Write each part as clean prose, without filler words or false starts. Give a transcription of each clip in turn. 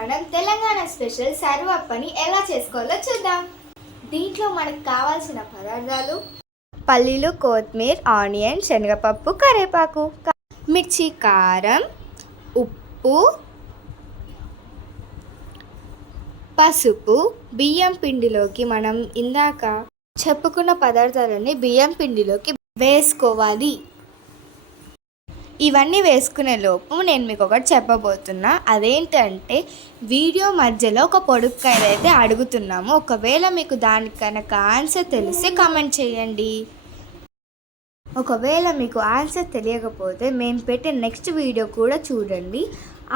మనం తెలంగాణ స్పెషల్ సర్వప్పని ఎలా చేసుకోవాలో చూద్దాం. దీంట్లో మనకు కావాల్సిన పదార్థాలు: పల్లీలు, కొత్తిమీర, ఆనియన్, శనగపప్పు, కరివేపాకు, మిర్చి, కారం, ఉప్పు, పసుపు. బియ్యం పిండిలోకి మనం ఇందాక చెప్పుకున్న పదార్థాలన్నీ బియ్యం పిండిలోకి వేసుకోవాలి. ఇవన్నీ వేసుకునే లోపు నేను మీకు ఒకటి చెప్పబోతున్నా. అదేంటంటే, వీడియో మధ్యలో ఒక పొడుపుకాయ అయితే అడుగుతున్నాము. ఒకవేళ మీకు దానికి కనుక ఆన్సర్ తెలిస్తే కామెంట్ చేయండి. ఒకవేళ మీకు ఆన్సర్ తెలియకపోతే మేము పెట్టే నెక్స్ట్ వీడియో కూడా చూడండి.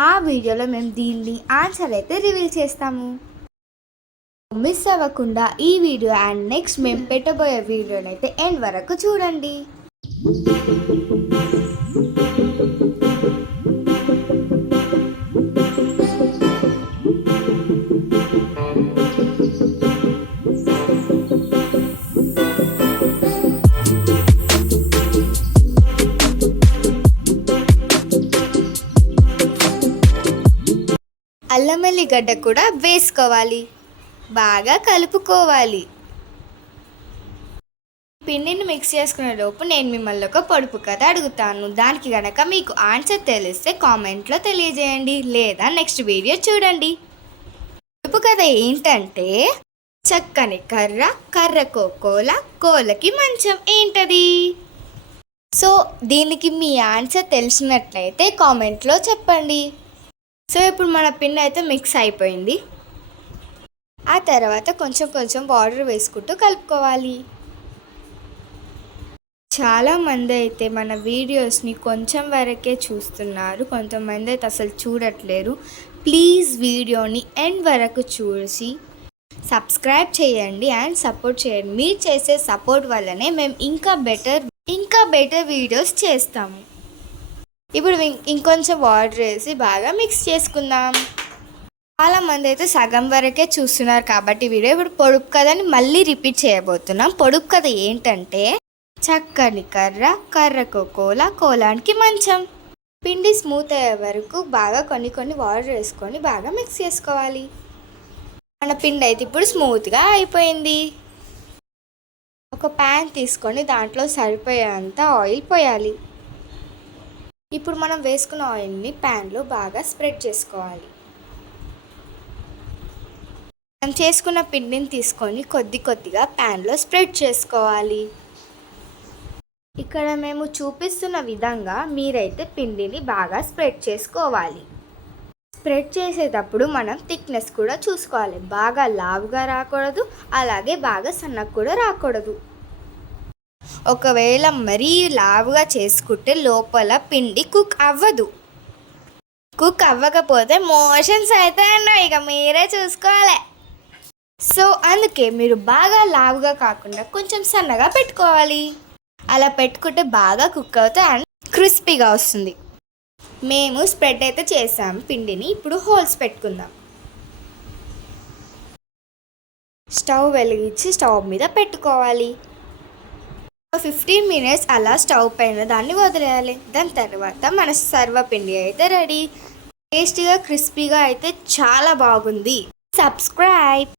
ఆ వీడియోలో మేము దీన్ని ఆన్సర్ అయితే రివీల్ చేస్తాము. మిస్ అవ్వకుండా ఈ వీడియో అండ్ నెక్స్ట్ మేము పెట్టబోయే వీడియోనైతే ఎండ్ వరకు చూడండి. అల్లం వెల్లిగడ్డ కూడా వేసుకోవాలి. బాగా కలుపుకోవాలి. పిండిని మిక్స్ చేసుకునే లోపు నేను మిమ్మల్ని ఒక పొడుపు కథ అడుగుతాను. దానికి గనక మీకు ఆన్సర్ తెలిస్తే కామెంట్లో తెలియజేయండి, లేదా నెక్స్ట్ వీడియో చూడండి. పొడుపు కథ ఏంటంటే, చక్కని కర్ర, కర్రకో కోల, కోలకి మంచం. ఏంటది? సో దీనికి మీ ఆన్సర్ తెలిసినట్లయితే కామెంట్లో చెప్పండి. సో ఇప్పుడు మన పిండి అయితే మిక్స్ అయిపోయింది. ఆ తర్వాత కొంచెం కొంచెం వాటర్ వేసుకుంటూ కలుపుకోవాలి. చాలామంది అయితే మన వీడియోస్ని కొంచెం వరకే చూస్తున్నారు, కొంతమంది అయితే అసలు చూడట్లేరు. ప్లీజ్ వీడియోని ఎండ్ వరకు చూసి సబ్స్క్రైబ్ చేయండి అండ్ సపోర్ట్ చేయండి. మీరు చేసే సపోర్ట్ వల్లనే మేము ఇంకా బెటర్ వీడియోస్ చేస్తాము. ఇప్పుడు ఇంకొంచెం వాటర్ వేసి బాగా మిక్స్ చేసుకుందాం. చాలామంది అయితే సగం వరకే చూస్తున్నారు కాబట్టి వీడియో ఇప్పుడు పొడుపు కథని మళ్ళీ రిపీట్ చేయబోతున్నాం. పొడుపు కథ ఏంటంటే, చక్కని కర్ర, కర్రకు కోల, కోలానికి మంచం. పిండి స్మూత్ అయ్యే వరకు బాగా కొన్ని వాటర్ వేసుకొని బాగా మిక్స్ చేసుకోవాలి. మన పిండి అయితే ఇప్పుడు స్మూత్గా అయిపోయింది. ఒక ప్యాన్ తీసుకొని దాంట్లో సరిపోయేంత ఆయిల్ పోయాలి. ఇప్పుడు మనం వేసుకున్న ఆయిల్ని ప్యాన్లో బాగా స్ప్రెడ్ చేసుకోవాలి. మనం చేసుకున్న పిండిని తీసుకొని కొద్దిగా ప్యాన్లో స్ప్రెడ్ చేసుకోవాలి. ఇక్కడ మేము చూపిస్తున్న విధంగా మీరైతే పిండిని బాగా స్ప్రెడ్ చేసుకోవాలి. స్ప్రెడ్ చేసేటప్పుడు మనం థిక్నెస్ కూడా చూసుకోవాలి. బాగా లావుగా రాకూడదు, అలాగే బాగా సన్నగా కూడా రాకూడదు. ఒకవేళ మరీ లావుగా చేసుకుంటే లోపల పిండి కుక్ అవ్వదు. కుక్ అవ్వకపోతే మోషన్స్ అయితే ఇక మీరే చూసుకోవాలి. సో అందుకే మీరు బాగా లావుగా కాకుండా కొంచెం సన్నగా పెట్టుకోవాలి. అలా పెట్టుకుంటే బాగా కుక్ అవుతాయి అండ్ క్రిస్పీగా వస్తుంది. మేము స్ప్రెడ్ అయితే చేసాం పిండిని. ఇప్పుడు హోల్స్ పెట్టుకుందాం. స్టవ్ వెలిగించి స్టవ్ మీద పెట్టుకోవాలి. 15 minutes అలా స్టవ్ పైన దాన్ని వదిలేయాలి. దాని తర్వాత మన సర్వపిండి అయితే రెడీ. టేస్టీగా క్రిస్పీగా అయితే చాలా బాగుంది. సబ్స్క్రైబ్.